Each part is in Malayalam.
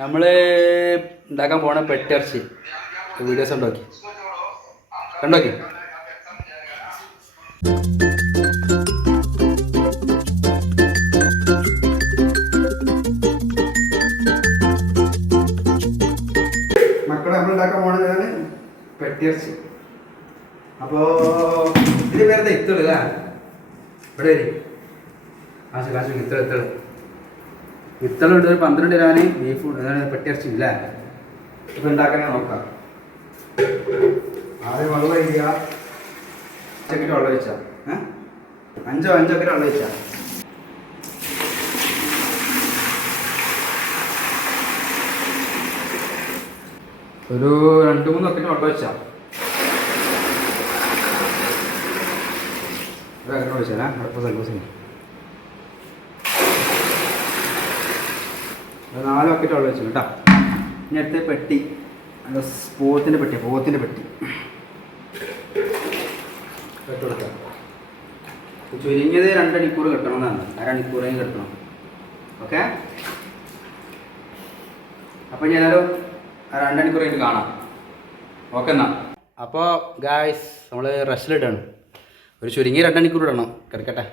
നമ്മൾ ഉണ്ടാക്കാൻ പോണ പെട്ടിറച്ചി വീഡിയോസ് കണ്ടോക്കി മക്കളെ നമ്മൾ ഉണ്ടാക്കാൻ പോണതാണ് പെട്ടിറച്ചി. അപ്പോൾ ഇതിന് പേരെന്താ ഇത്തള് ഇവിടെ വരി കാശ് കാശ് ഇത്തള് വിത്തളം എടുത്ത് 12 രൂപ ബീഫ് പെട്ടിറച്ചി ഇല്ല. ഇപ്പം ഉണ്ടാക്കാനേ നോക്കാം. ആദ്യം വെള്ളം ഒഴിക്കുക. 5 വെള്ളം ഒഴിച്ചാൽ 5 വെള്ളം ഒഴിച്ചാൽ ഒരു 2-3 ബക്കറ്റ് വെള്ളം ഒഴിച്ചാൽ ഒഴിച്ചാൽ അടുത്ത സർവീസിന് 4 ബക്കറ്റ് വെള്ളം വെച്ചു കേട്ടോ. ഇനി അടുത്ത പെട്ടി പോത്തിൻ്റെ പെട്ടി കെട്ടുകൊടുക്കാം. ചുരുങ്ങിയത് 2 മണിക്കൂർ കെട്ടണമെന്നാണ്. 1 മണിക്കൂറേയും കെട്ടണം. ഓക്കെ, അപ്പോൾ ഞാനൊരു 2 മണിക്കൂർ കഴിഞ്ഞിട്ട് കാണാം. ഓക്കെ എന്നാൽ. അപ്പോൾ ഗായ്സ് നമ്മൾ റെസ്റ്റിലിട്ടാണ്. ഒരു ചുരുങ്ങി 2 മണിക്കൂർ ഇടണം. കിടക്കട്ടെ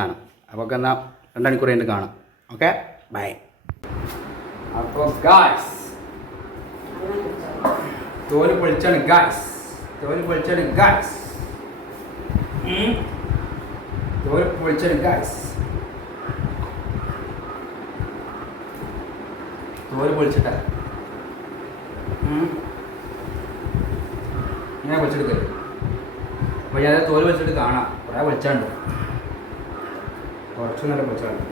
സാധനം. അപ്പോൾ ഓക്കെ എന്നാൽ 2 മണിക്കൂർ കഴിഞ്ഞിട്ട് കാണാം. Okay, by. അപ്പോൾ ഗായ്സ് തോല് പൊളിച്ചാണ് ഗായ്സ്. തോല് പൊളിച്ചാണ് ഇങ്ങനെ പൊളിച്ചെടുക്കരുത്. അപ്പോൾ ഞാൻ തോല് പൊളിച്ചിട്ട് കാണാം. കുറേ പൊളിച്ചാണ്ട് കുറച്ച് നല്ല പൊളിച്ചാണ്ട്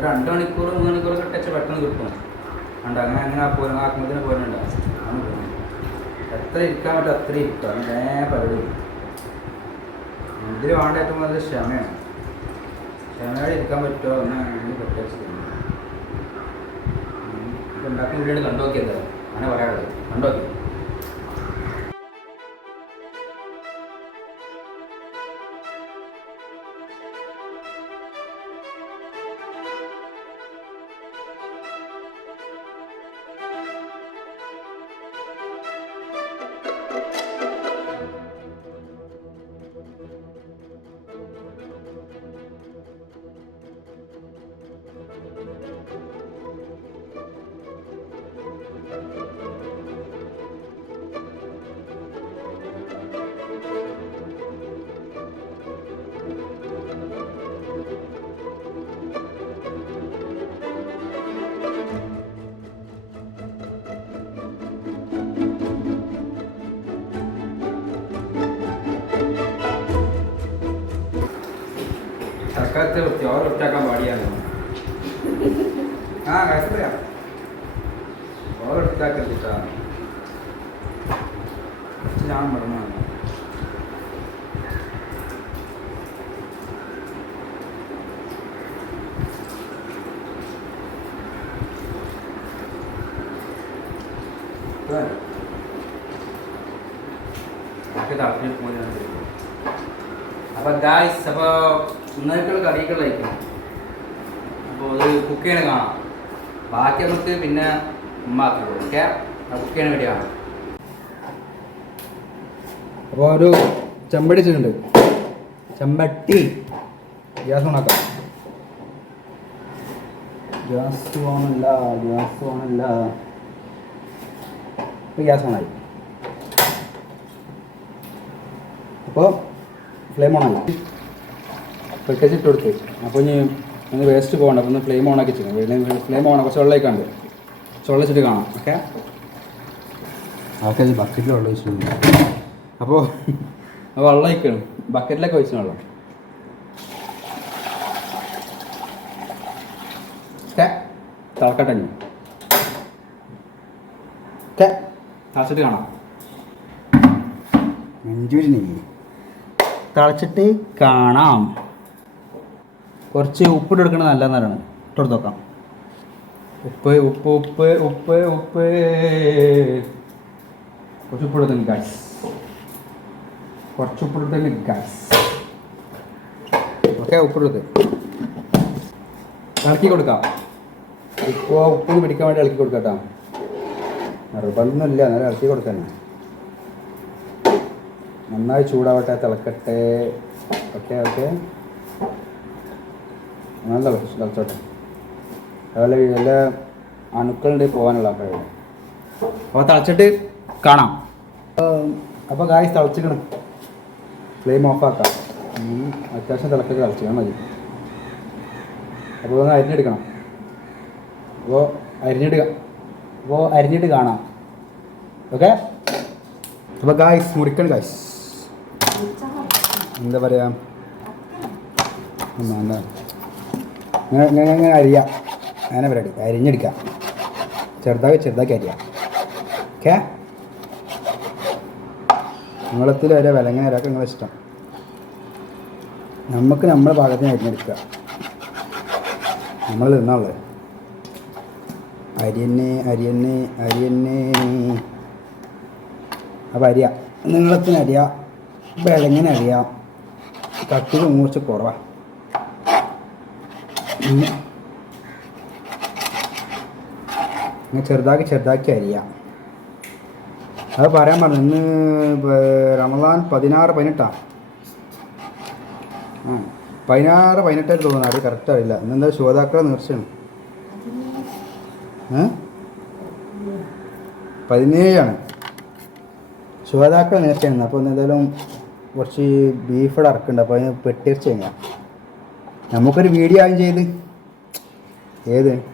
2 മണിക്കൂർ 3 മണിക്കൂർ കെട്ടച്ച് പെട്ടെന്ന് കിട്ടും. ഉണ്ട് അങ്ങനെ ആക്കുമ്പോഴത്തേന് പോരുന്നുണ്ടാവും. ആണ് പോകുന്നത്. എത്ര ഇരിക്കാൻ പറ്റും അത്ര ഇരിക്കും. അങ്ങനെ പരിപാടി. ഇതിൽ വേണ്ട ഏറ്റവും കൂടുതൽ ക്ഷമയാണ്. ക്ഷമയോടെ ഇരിക്കാൻ പറ്റുമോ എന്ന് പെട്ടെന്ന് ഉണ്ടാക്കുന്ന വീഡിയോ കണ്ടുനോക്കിയല്ലോ. അങ്ങനെ പറയാനുള്ളത് കണ്ടുനോക്കി. തക്കാലത്തെ വൃത്തിയാക്കാൻ പാടിയാണ്. കഴിച്ചില്ല ഓരോ വൃത്തിയാക്കരുതിട്ടാ. ഞാൻ പറഞ്ഞതാണ്. അപ്പോൾ ഗായ്സ്, അപ്പോൾ ഇന്നേക്കുള്ള കറികളായിരിക്കും. അപ്പോൾ അത് കുക്ക് ചെയ്യണ കാണാം. ബാക്കി നമുക്ക് പിന്നെ ഉമ്മാക്കുള്ളൂ. ഓക്കെ, കുക്ക് ചെയ്യണ വേണ്ടി കാണാം. അപ്പോൾ ഒരു ചെമ്പട്ടി വെച്ചിട്ടുണ്ട്. ചെമ്പട്ടി ഗ്യാസ് ഓണാക്കാം. ഗ്യാസ് ഓണല്ല. ഇപ്പോൾ ഗ്യാസ് ഓണായി. അപ്പോൾ ഫ്ലെയിം ഓണായി. പെട്ടിട്ട് കൊടുത്ത്. അപ്പോൾ ഇനി ഒന്ന് വേസ്റ്റ് പോകണ്ട. അപ്പോൾ ഒന്ന് ഫ്ലെയിം ഓണാക്കി വെച്ചിരിക്കണം. ഫ്ലെയിം ഓണാ കുറച്ച് വെള്ളമൊക്കെയുണ്ട്. കുറച്ച് വെള്ളം വെച്ചിട്ട് കാണാം. ഓക്കെ, അത് ബക്കറ്റിൽ വെള്ളം വെച്ചിട്ടുണ്ട്. അപ്പോൾ വെള്ളം ഒഴിക്കണം. ബക്കറ്റിലൊക്കെ ഒഴിച്ച വെള്ളം. ഓക്കെ, തിളക്കട്ടെ. ഓക്കെ, തിളച്ചിട്ട് കാണാം. തിളച്ചിട്ട് കാണാം. കുറച്ച് ഉപ്പിട്ട് എടുക്കണത് നല്ലതെന്നാണ്. ഇട്ടെടുത്ത് നോക്കാം. ഉപ്പ് കുറച്ച് ഉപ്പിടുന്നു ഗായ്സ്. ഓക്കെ, ഉപ്പിടുത്ത് ഇളക്കി കൊടുക്കാം. ഇപ്പോൾ ഉപ്പ് പിടിക്കാൻ വേണ്ടി ഇളക്കി കൊടുക്കാം കേട്ടോ. നിർബന്ധമൊന്നുമില്ല, എന്നാലും ഇളക്കി കൊടുക്കാൻ. നന്നായി ചൂടാവട്ടെ, തിളക്കട്ടെ. ഓക്കെ ഓക്കെ, നല്ല തിളച്ചോട്ടെ. അതുപോലെ വല്ല അണുക്കളുണ്ട് പോകാനുള്ള കഴിവ്. അപ്പോൾ തിളച്ചിട്ട് കാണാം. അപ്പോൾ ഗായ്സ് തിളച്ചിക്കണം. ഫ്ലെയിം ഓഫാക്കാം. അത്യാവശ്യം തിളക്കൊക്കെ തിളച്ചാൽ മതി. അപ്പോൾ ഒന്ന് അരിഞ്ഞെടുക്കണം. അപ്പോൾ അരിഞ്ഞിട്ട് കാണാം. ഓക്കെ. അപ്പോൾ ഗായ്സ് മുറിക്കണം. ഗായ്സ് എന്താ പറയുക, ഇങ്ങനെ അരിയാം. അങ്ങനെ പരിപാടി അരിഞ്ഞെടുക്കാം. ചെറുതാക്കി അരിയാം. ഓക്കെ. നീളത്തിൽ വരെ വിലങ്ങനെ ഒരാൾക്ക് നിങ്ങളെ ഇഷ്ടം. നമുക്ക് നമ്മുടെ ഭാഗത്തിന് അരിഞ്ഞെടുക്കുക. നമ്മൾ തിന്നാളെ അരിയന്നെ. അപ്പോൾ അരിയാം, നീളത്തിന് അരിയാം, വിലങ്ങനെ അരിയാം. കട്ടിൽ കുറച്ച് കുറവാണ്. ചെറുതാക്കി അരിയാം. അത് പറയാൻ പറഞ്ഞു. ഇന്ന് റമദാൻ 16-18 16-18 തോന്നുന്നു. അത് കറക്റ്റ് അറിയില്ല. ഇന്നെന്താ ശുഹദാക്കളെ നേർച്ചയാണ്. 17 ശുഹദാക്കളെ നേർച്ചയാണ്. അപ്പോൾ എന്തായാലും കുറച്ച് ബീഫോടെ ഇറക്കുന്നുണ്ട്. അപ്പോൾ അതിന് പെട്ടിറച്ച് കഴിഞ്ഞാൽ നമുക്കൊരു വീഡിയോ ആയും ചെയ്ത്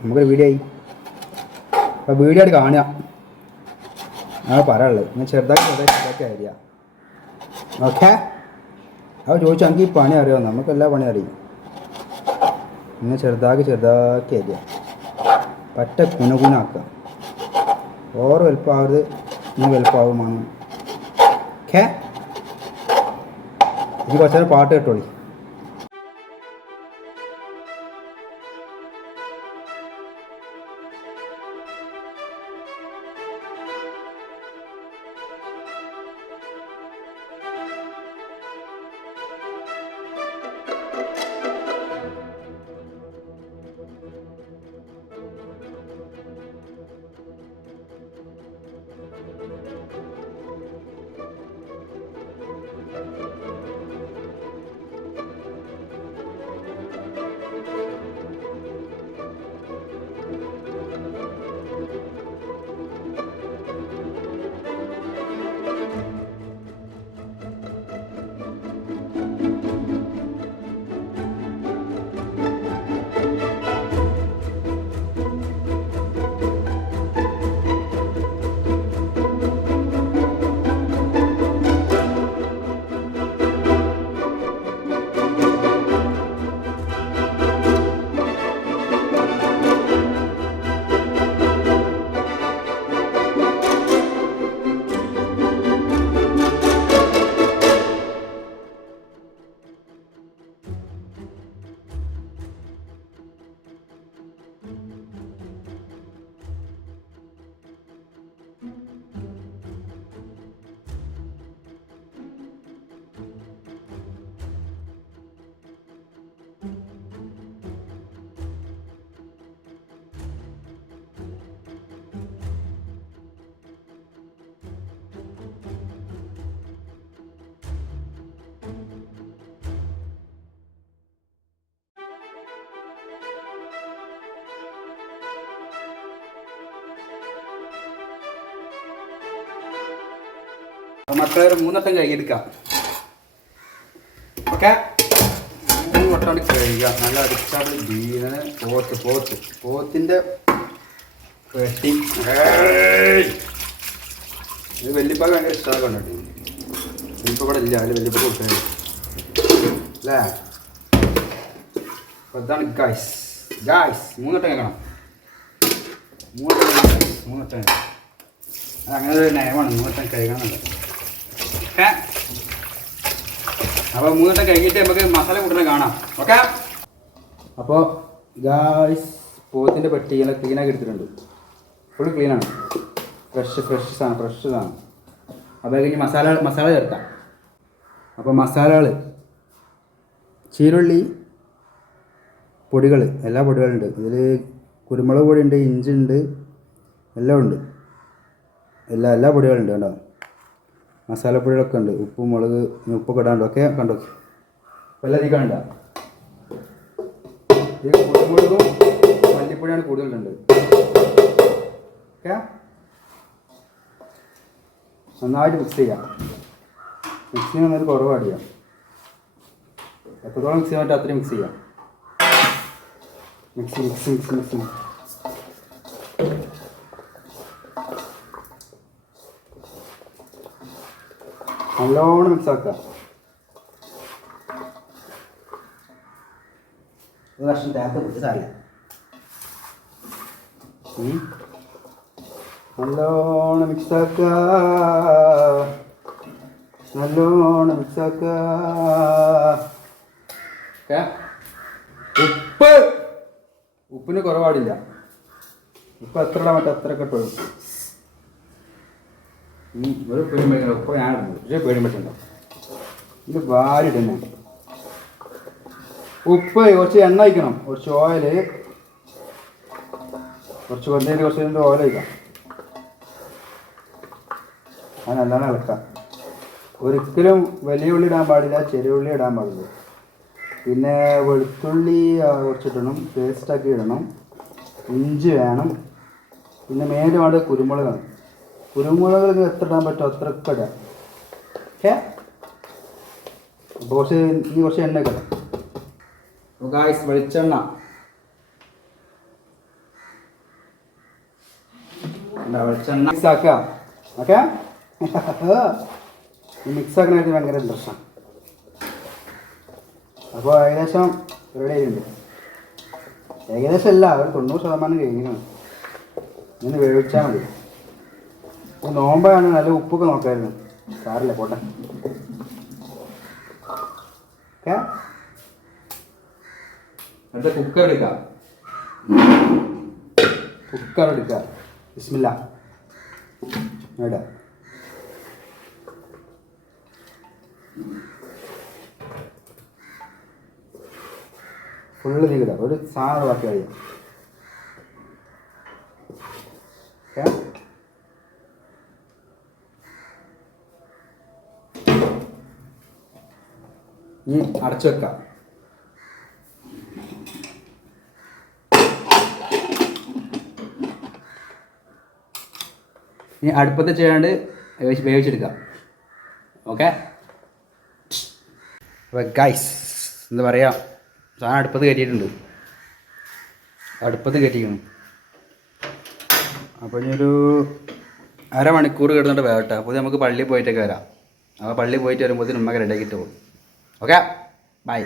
നമുക്കൊരു വീഡിയോ ആയി. അപ്പോൾ വീഡിയോ ആയിട്ട് കാണുക. അങ്ങനെ പറയാനുള്ളത്. ഞാൻ ചെറുതാക്കി അറിയാം. ഓക്കെ. അപ്പോൾ ചോദിച്ചു എനിക്ക് ഈ പണി അറിയാമോ? നമുക്കെല്ലാ പണി അറിയും. ഇങ്ങനെ ചെറുതാക്കി അറിയാം. പറ്റ കുണാക്കുക. ഓരോ വലുപ്പമാവരുത്, ഇങ്ങനെ വലുപ്പമാവുമാണ്. ഓക്കെ. ഇത് കുറച്ചേരം പാട്ട് കേട്ടോളി. മക്കളെ ഒരു 3 വട്ടം കഴുകിയെടുക്കാം. ഓക്കെ. 3 വട്ടം കഴുകുക. നല്ല അടിച്ചാട് ബീനെ പോത്തിൻ്റെ വെട്ടി. ഇത് വല്യപ്പാക്ക് ഭയങ്കര ഇഷ്ടമാണ് കണ്ടിട്ട്. വല്യപ്പ ഇവിടെ ഇല്ല, അതിൽ വല്യപ്പ കൊടുത്തത് അല്ലേ. അപ്പോൾ ഇതാണ് ഗായ്സ് 3 വട്ടം കേൾക്കണം. 3 വട്ടം അങ്ങനെ ഒരു നയമാണ്. 3 വട്ടം കഴുകണം എന്നുള്ളത്. ഓക്കെ. അപ്പോൾ 3 വട്ടം കഴിഞ്ഞിട്ട് നമുക്ക് മസാല കൂട്ടുന്നത് കാണാം. ഓക്കെ. അപ്പോൾ ഗായ്സ് പോത്തിൻ്റെ പെട്ടി ഇങ്ങനെ ക്ലീനാക്കി എടുത്തിട്ടുണ്ട്. ഫുൾ ക്ലീനാണ്. ഫ്രഷ് സാധനം. അപ്പോൾ കഴിഞ്ഞ് മസാല ചേർക്കാം. അപ്പോൾ മസാലകൾ ചീരുള്ളി, പൊടികൾ, എല്ലാ പൊടികളുണ്ട് ഇതിൽ. കുരുമുളക് പൊടി ഉണ്ട്, ഇഞ്ചി ഉണ്ട്, എല്ലാം ഉണ്ട്. എല്ലാ പൊടികളുണ്ട് കേട്ടോ. മസാലപ്പൊടികളൊക്കെ ഉണ്ട്. ഉപ്പ്, മുളക്, ഉപ്പൊക്കെ ഇടാണ്ട് ഒക്കെ കണ്ടോ. എല്ലാം അധികം കണ്ട. ഈ കുരുമുളകും മല്ലിപ്പൊടിയാണ് കൂടുതലുണ്ട്. ഓക്കെ, നന്നായിട്ട് മിക്സ് ചെയ്യാം. മിക്സിങ് നന്നായിട്ട് കുറവാണ് ചെയ്യാം. എത്രത്തോളം മിക്സ് ചെയ്യാൻ പറ്റും അത്രയും മിക്സ് ചെയ്യാം. മിക്സ് നല്ലോണം മിക്സ് ആക്കുക. ഒരു വർഷം തേർത്ത് പൊട്ടി സാറില്ല. നല്ലോണം മിക്സ് ആക്കുക. ഉപ്പിന് കുറവാടില്ല. ഉപ്പ് എത്ര ഇടാൻ പറ്റും അത്രയൊക്കെ ഇട്ടു. ഒരു പേരും പറ്റുന്നുണ്ടോ? ഉപ്പ് ഞാൻ ഇടുന്നത് പക്ഷേ പേരും പറ്റുന്നുണ്ടോ? ഇത് വാരിടുന്നു. ഉപ്പ് കുറച്ച് എണ്ണ ഒഴിക്കണം, കുറച്ച് ഓയിൽ, കുറച്ച് വെന്തതിന് കുറച്ച് ഓയിൽ ഒഴിക്കാം. അത് നല്ലോണം ഇളക്കാം. ഒരിക്കലും വലിയ ഉള്ളി ഇടാൻ പാടില്ല, ചെറിയ ഉള്ളി ഇടാൻ പാടില്ല. പിന്നെ വെളുത്തുള്ളി കുറച്ചിടണം, പേസ്റ്റാക്കി ഇടണം. ഇഞ്ചി വേണം. പിന്നെ മേലെ വേണ്ടത് കുരുമുളകാണ്. കുരുമുളക് എത്ര ഇടാൻ പറ്റുമോ അത്രയൊക്കെ ഇടാം. ഓക്കെ, അപ്പോൾ കുറച്ച് എണ്ണ ഇടാം. ഗായ്സ്, വെളിച്ചെണ്ണ മിക്സ് ആക്കുക. ഓക്കെ, ഈ മിക്സ് ആക്കണായിട്ട് ഭയങ്കര ഇൻട്രസ്റ്റാണ്. അപ്പോൾ ഏകദേശം റെഡി ആയിട്ടുണ്ട്. ഏകദേശം അല്ല, ഒരു 90% കഴിഞ്ഞാണ്. ഇങ്ങനെ വേവിച്ചാൽ മതി. നോമ്പാണ്, നല്ല ഉപ്പൊക്കെ നോക്കായിരുന്നു. സാറില്ല, പോട്ടെ. ഓക്കെ, എന്നിട്ട് കുക്കർ എടുക്കുക. ബിസ്മില്ലാ ഇടുക. ഫുള്ള് നീക്കിടുക. ഒരു സാധനം ബാക്കി കഴിയാം. ഓക്കെ, ഇനി അടച്ചു വെക്കാം. ഇനി അടുപ്പത്ത് ചെയ്യാണ്ട് വേവിച്ചെടുക്കാം. ഓക്കെ, അപ്പോൾ ഗൈസ് എന്താ പറയുക, സാധനം അടുപ്പത്ത് കയറ്റിയിട്ടുണ്ട്. അപ്പോൾ ഇനിയൊരു അരമണിക്കൂർ കിടന്നിട്ട് വേവട്ടെ. അപ്പോൾ നമുക്ക് പള്ളിയിൽ പോയിട്ടൊക്കെ വരാം. അപ്പോൾ പള്ളിയിൽ പോയിട്ട് വരുമ്പോഴത്തേനും ഉമ്മക്ക് റെഡിയാക്കിയിട്ട് പോകും. Okay, by.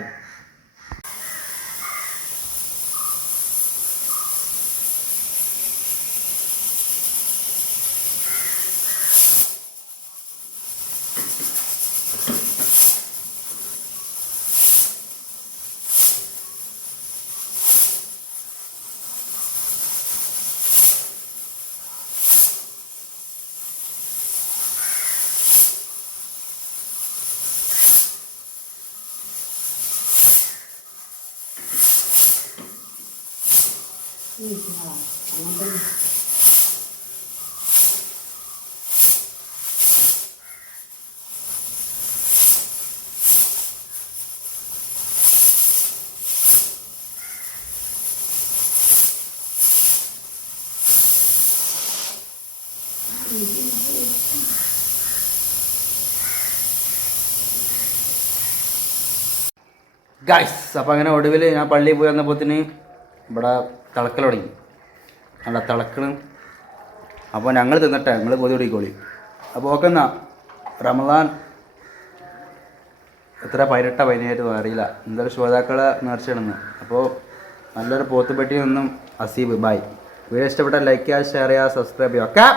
ഗൈസ്, അപ്പോൾ അങ്ങനെ ഒടുവിൽ ഞാൻ പള്ളിയിൽ പോയി വന്നപ്പോഴത്തേന് ഇവിടെ തിളക്കൽ തുടങ്ങി. അല്ല തിളക്കണം. അപ്പോൾ ഞങ്ങൾ തിന്നട്ടെ, ഞങ്ങൾ കൊതി കുടിക്കോളി. അപ്പോൾ ഓക്കെ എന്നാ. റമദാൻ എത്ര 18 17 അറിയില്ല, എന്തായാലും ശ്രോതാക്കളെ നേർച്ചയാണെന്ന്. അപ്പോൾ നല്ലൊരു പോത്തുപെട്ടി നിന്നും അസീബ്. ബൈ. വീഡിയോ ഇഷ്ടപ്പെട്ടാൽ ലൈക്ക് ചെയ്യുക, ഷെയർ ചെയ്യുക, സബ്സ്ക്രൈബ് ചെയ്യുക. ഓക്കെ.